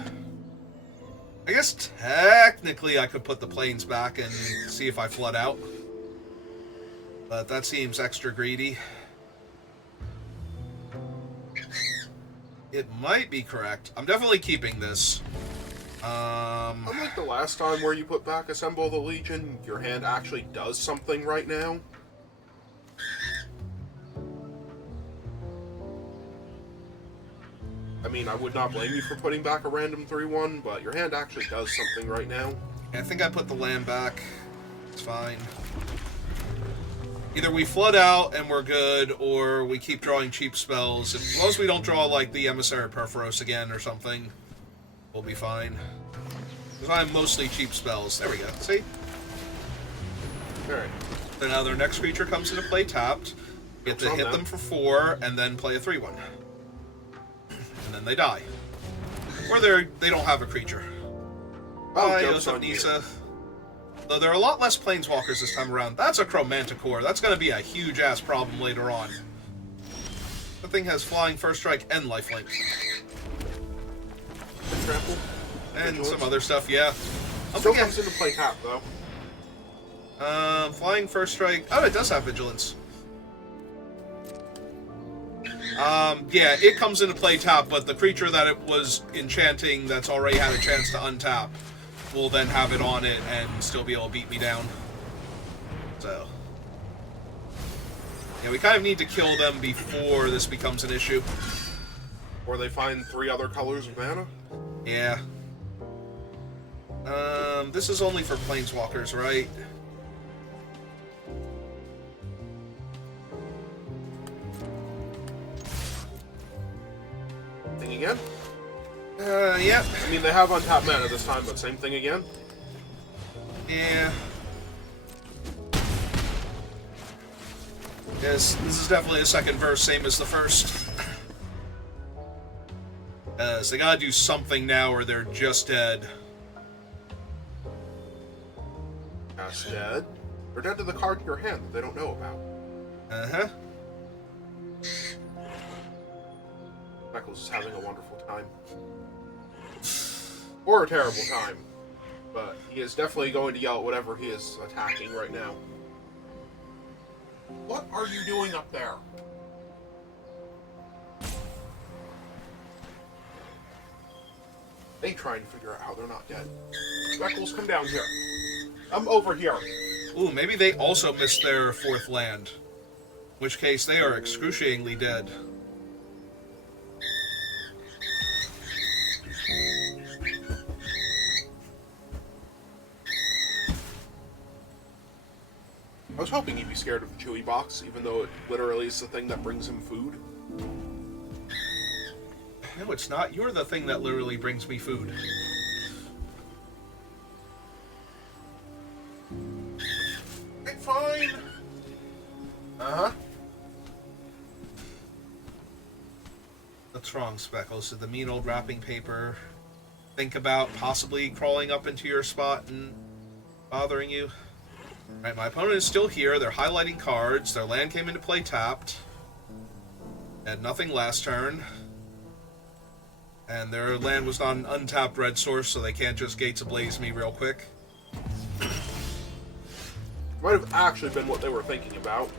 I guess technically I could put the planes back and see if I flood out. But that seems extra greedy. It might be correct. I'm definitely keeping this. Unlike the last time where you put back Assemble the Legion, your hand actually does something right now. I mean, I would not blame you for putting back a random 3-1, but your hand actually does something right now. I think I put the land back. It's fine. Either we flood out and we're good, or we keep drawing cheap spells. As long as we don't draw, like, the Emissary Perforos again or something, we'll be fine. Because I have mostly cheap spells. There we go. See? Alright. So now their next creature comes into play tapped. You get to hit them for 4, and then play a 3-1. And then they die. Or they don't have a creature. Oh, Yosef Nisa. Though there are a lot less planeswalkers this time around. That's a Chromanticore. That's going to be a huge-ass problem later on. The thing has Flying, First Strike, and Lifelink. Trample. And some other stuff, yeah. Still comes into play tap, though. Flying, First Strike... Oh, it does have Vigilance. Yeah, it comes into play tap, but the creature that it was enchanting that's already had a chance to untap will then have it on it and still be able to beat me down. So... yeah, we kind of need to kill them before this becomes an issue. Or they find 3 other colors of mana? Yeah. This is only for planeswalkers, right? Thing again? Yeah. I mean, they have untapped mana this time, but same thing again? Yeah. Yes, this is definitely a second verse, same as the first. So they gotta do something now or they're just dead. That's dead. They're dead to the card in your hand that they don't know about. Uh-huh. Speckles is having a wonderful time. Or a terrible time. But he is definitely going to yell at whatever he is attacking right now. What are you doing up there? They trying to figure out how they're not dead. Speckles, come down here. I'm over here. Ooh, maybe they also missed their 4th land. In which case, they are excruciatingly dead. I was hoping he'd be scared of the Chewy box, even though it literally is the thing that brings him food. No, it's not. You're the thing that literally brings me food. Okay, fine. Uh-huh. What's wrong, Speckles? Did the mean old wrapping paper think about possibly crawling up into your spot and bothering you? Right, my opponent is still here. They're highlighting cards. Their land came into play tapped. Had nothing last turn. And their land was not an untapped red source, so they can't just Gates Ablaze me real quick. Might have actually been what they were thinking about.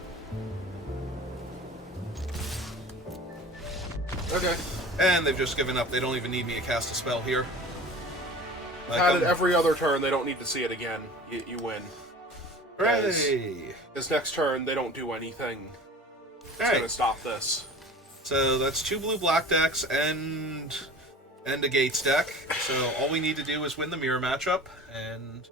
Okay. And they've just given up. They don't even need me to cast a spell here. Like, Had it every other turn, they don't need to see it again. You win. Hooray! This next turn, they don't do anything. It's Alright. gonna stop this. So that's 2 blue-black decks and a Gates deck. So all we need to do is win the mirror matchup, and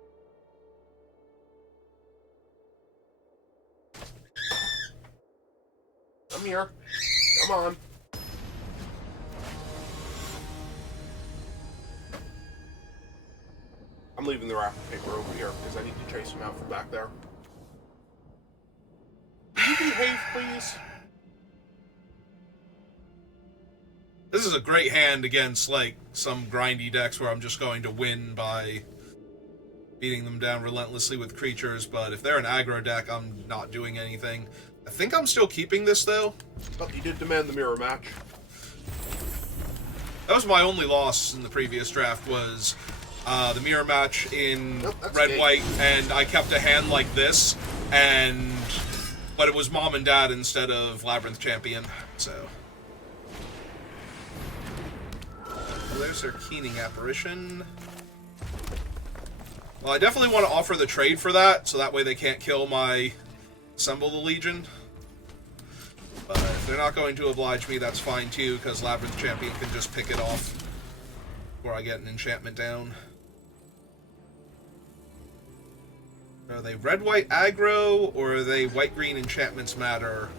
I'm here. Come on. I'm leaving the wrapping paper over here because I need to chase him out from back there. Can you behave, please? this is a great hand against, like, some grindy decks where I'm just going to win by beating them down relentlessly with creatures, but if they're an aggro deck, I'm not doing anything. I think I'm still keeping this, though. But you did demand the mirror match. That was my only loss in the previous draft, was the mirror match in Nope, that's red-white, and I kept a hand like this, but it was Mom and Dad instead of Labyrinth Champion, so... Well, there's their Keening Apparition. Well, I definitely want to offer the trade for that, so that way they can't kill my Assemble the Legion. But if they're not going to oblige me, that's fine too, because Labyrinth Champion can just pick it off before I get an enchantment down. Are they red-white aggro, or are they white-green enchantments matter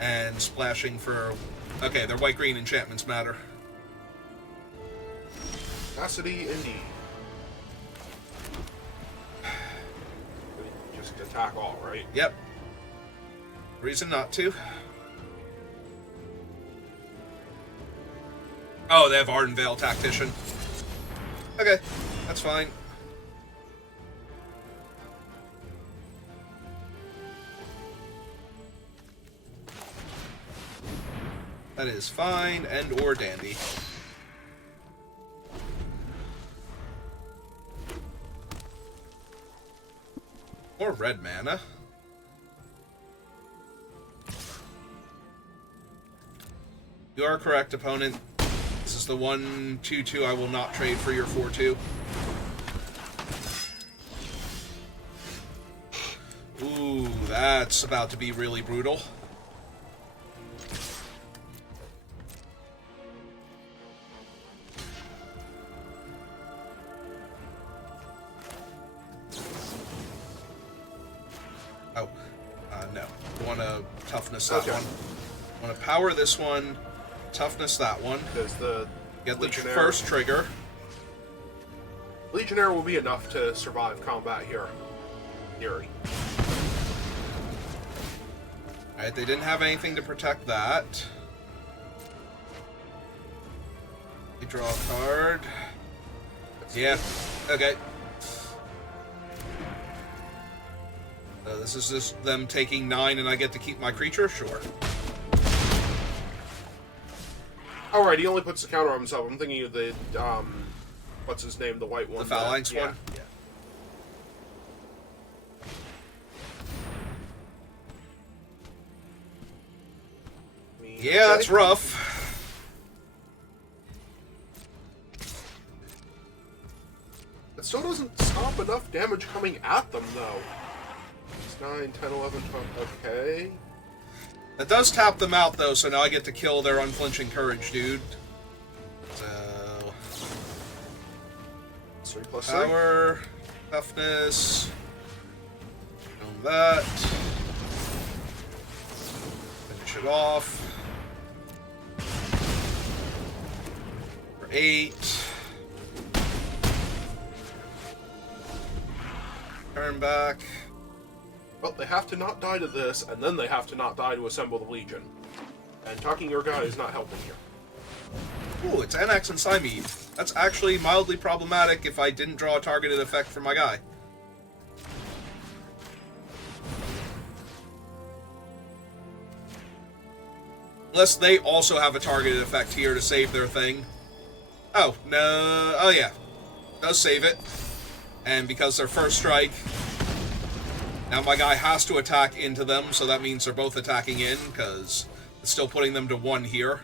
and splashing for... Okay, they're white-green enchantments matter. Capacity, indeed. Just attack all, right? Yep. Reason not to. Oh, they have Ardenvale Tactician. Okay, that's fine. That is fine and or dandy. Or red mana. You are correct, opponent. This is the 1/2/2 I will not trade for your 4/2. Ooh, that's about to be really brutal. Oh, no. I want to toughness that Okay. one. I want to power this one, toughness that one. Because the Get the Legionnaire- first trigger. Legionnaire will be enough to survive combat here. Theory. Alright, they didn't have anything to protect that. They draw a card. Yeah, okay. So this is just them taking 9 and I get to keep my creature? Sure. Alright, he only puts the counter on himself. I'm thinking of the, what's his name? The white one. The Phalanx yeah. one? Yeah, that's rough. It still doesn't stop enough damage coming at them, though. It's 9, 10, 11, 12. Okay. That does tap them out, though, so now I get to kill their Unflinching Courage, dude. So... 3 plus 3. Power, toughness, own that, finish it off. for 8. Turn back. Well, they have to not die to this, and then they have to not die to assemble the Legion. And talking your guy is not helping here. Ooh, it's Anax and Cymede. That's actually mildly problematic if I didn't draw a targeted effect for my guy. Unless they also have a targeted effect here to save their thing. Oh, no. Oh, yeah. Does save it. And because they're first strike, now my guy has to attack into them, so that means they're both attacking in, because it's still putting them to 1 here.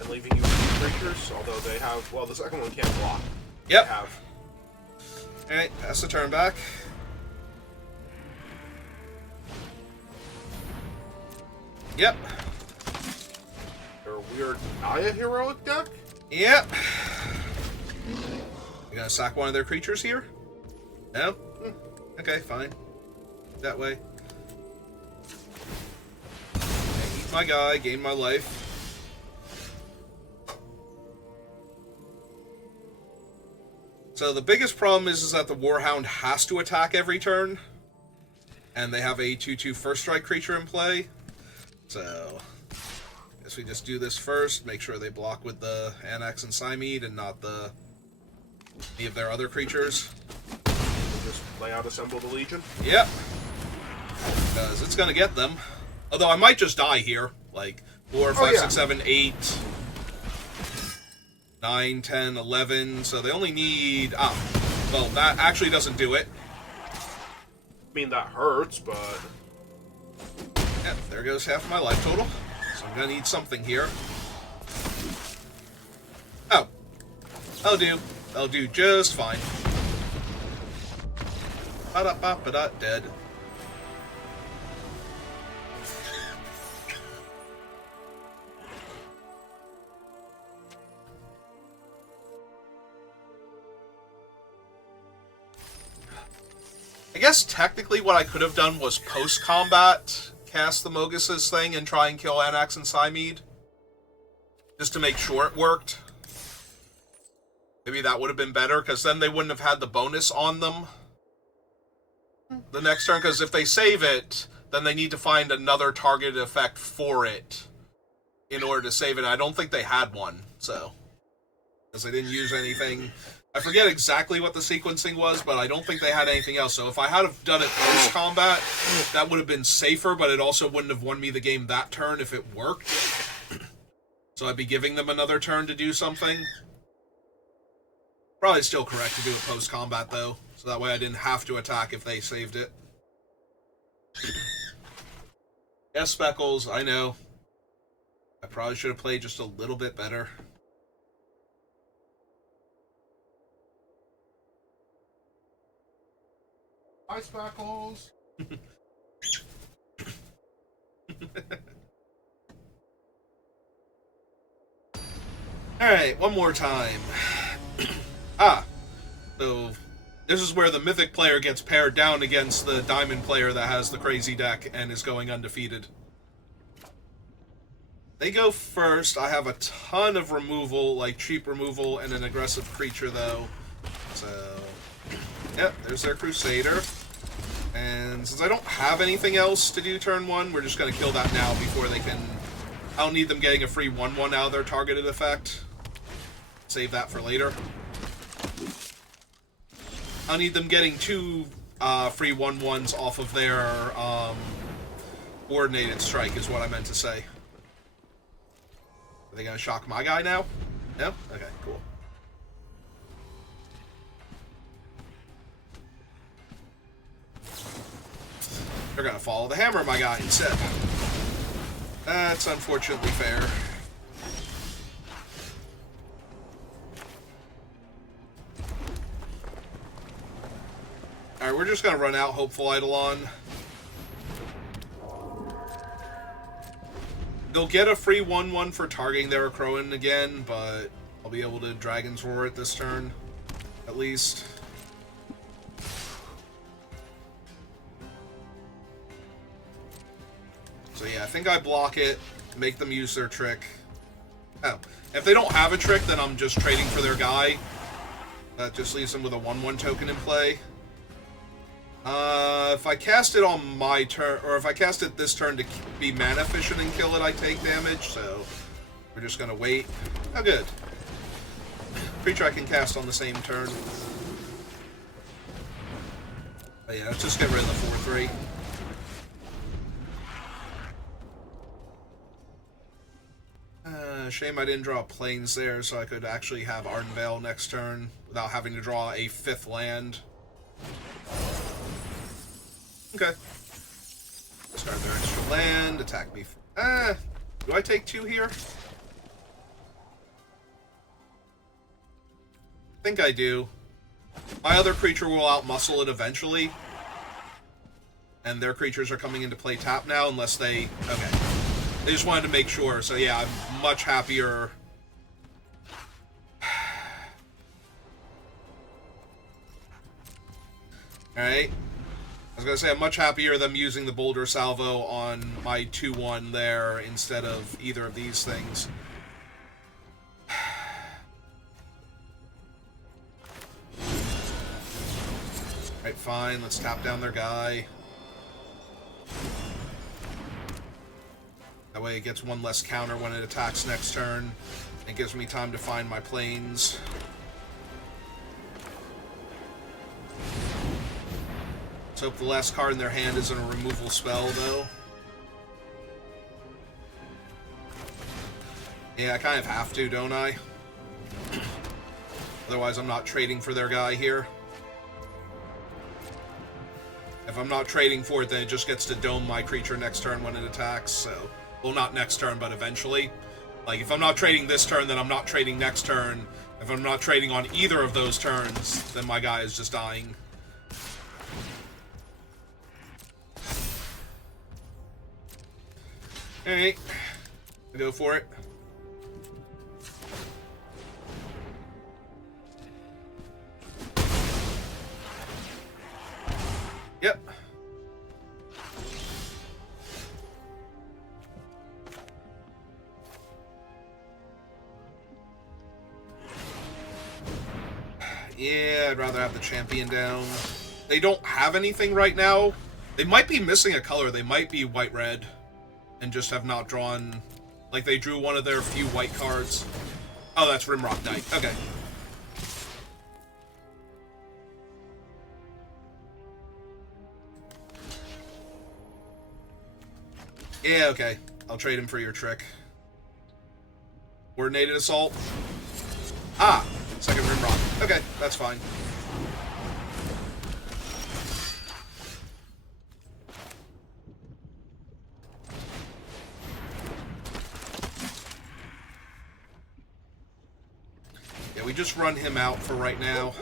And leaving you with 2 creatures, although they have... Well, the second one can't block. Yep. They have. Alright, that's the turn back. Yep. Their weird Naya heroic deck? Yep. You gonna sack one of their creatures here? No? Okay, fine. That way. Okay, eat my guy, gain my life. So the biggest problem is that the Warhound has to attack every turn. And they have a 2/2 first strike creature in play. So, I guess we just do this first, make sure they block with the Anax and Cymede and not any of their other creatures. We'll just lay out Assemble the Legion? Yep. Because it's going to get them. Although I might just die here. Like, 4, 5, 6, 7, 8, 9, 10, 11. So they only need... well, that actually doesn't do it. I mean, that hurts, but... Yep, there goes half my life total. So I'm going to need something here. Oh. That'll do. That'll do just fine. Ba-da-ba-ba-da, dead. I guess technically what I could have done was post-combat cast the Mogus's thing and try and kill Anax and Cymede. Just to make sure it worked. Maybe that would have been better, because then they wouldn't have had the bonus on them the next turn, because if they save it, then they need to find another targeted effect for it in order to save it. I don't think they had one, so... because they didn't use anything... I forget exactly what the sequencing was, but I don't think they had anything else. So if I had have done it post-combat, that would have been safer, but it also wouldn't have won me the game that turn if it worked. So I'd be giving them another turn to do something. Probably still correct to do it post-combat, though. So that way I didn't have to attack if they saved it. Yes, Speckles, I know. I probably should have played just a little bit better. Hi, Speckles. Alright, one more time. So this is where the Mythic player gets paired down against the Diamond player that has the crazy deck and is going undefeated. They go first. I have a ton of removal, like cheap removal, and an aggressive creature, though. So, yep, there's their Crusader. And since I don't have anything else to do turn 1, we're just going to kill that now before they can... I don't need them getting a free 1/1 out of their targeted effect. Save that for later. I need them getting 2 free 1/1s off of their coordinated strike, is what I meant to say. Are they going to shock my guy now? No? Okay, cool. They're going to follow the hammer, my guy, instead. That's unfortunately fair. Alright, we're just going to run out Hopeful Eidolon. They'll get a free 1/1 for targeting their Crowan again, but I'll be able to Dragon's Roar it this turn, at least. So yeah, I think I block it. make them use their trick. Oh, if they don't have a trick, then I'm just trading for their guy. That just leaves them with a 1/1 token in play. If I cast it on my turn, or if I cast it this turn to be mana efficient and kill it, I take damage, so we're just gonna wait. Oh, good. Creature I can cast on the same turn. But yeah, let's just get rid of the 4/3. Shame I didn't draw planes there, so I could actually have Ardenvale next turn without having to draw a 5th land. Okay. Start their extra land, attack me. Do I take 2 here? I think I do. My other creature will outmuscle it eventually. And their creatures are coming into play tap now, unless they... Okay. They just wanted to make sure, so yeah, I'm much happier. Alright. I was gonna say, I'm much happier them using the Boulder Salvo on my 2/1 there instead of either of these things. Alright, fine, let's tap down their guy. That way it gets 1 less counter when it attacks next turn. It gives me time to find my planes. Let's hope the last card in their hand isn't a removal spell, though. Yeah, I kind of have to, don't I? Otherwise, I'm not trading for their guy here. If I'm not trading for it, then it just gets to dome my creature next turn when it attacks, so... Well, not next turn, but eventually. Like, if I'm not trading this turn, then I'm not trading next turn. If I'm not trading on either of those turns, then my guy is just dying. Alright. Go for it. Yep. Yeah, I'd rather have the champion down. They don't have anything right now. They might be missing a color. They might be white-red and just have not drawn... Like, they drew one of their few white cards. Oh, that's Rimrock Knight. Okay. Yeah, okay. I'll trade him for your trick. Coordinated Assault. Ah! Second Rimrock. Okay, that's fine. Yeah, we just run him out for right now.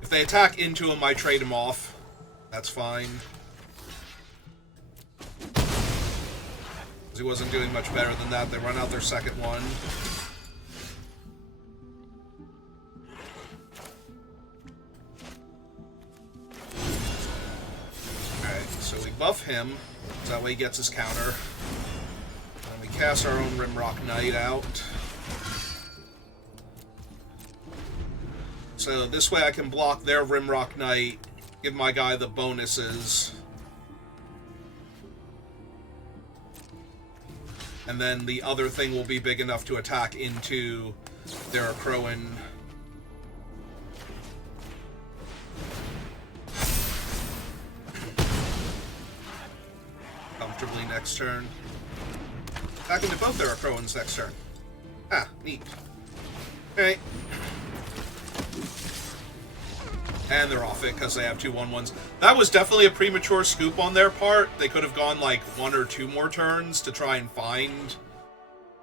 If they attack into him, I trade him off. That's fine. He wasn't doing much better than that. They run out their second one. Alright, so we buff him, so that way he gets his counter. And we cast our own Rimrock Knight out. So this way I can block their Rimrock Knight, give my guy the bonuses. And then the other thing will be big enough to attack into their Crowan. Comfortably next turn. Attack into both their Crowans next turn. Ah, neat. Okay. And they're off it because they have 2 1/1s. That was definitely a premature scoop on their part. They could have gone like 1 or 2 more turns to try and find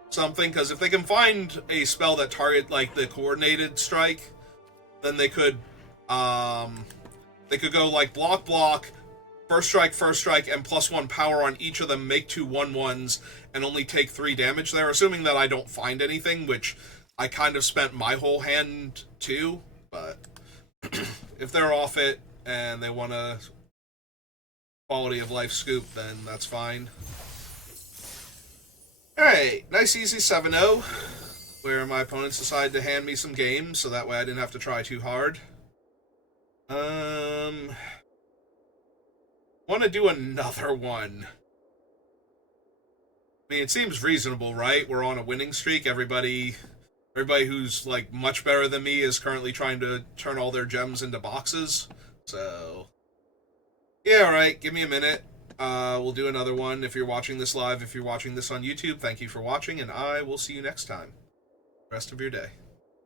something. Because if they can find a spell that target like the coordinated strike, then they could go like block, first strike, and +1 power on each of them. Make 2 1/1s and only take 3 damage there. Assuming that I don't find anything, which I kind of spent my whole hand to, but. If they're off it and they want to quality of life scoop, then that's fine. Alright, nice easy 7-0, where my opponents decided to hand me some games, so that way I didn't have to try too hard. Want to do another one. I mean, it seems reasonable, right? We're on a winning streak. Everybody who's, like, much better than me is currently trying to turn all their gems into boxes. So, yeah, alright, give me a minute. We'll do another one if you're watching this live. If you're watching this on YouTube, thank you for watching, and I will see you next time. Rest of your day.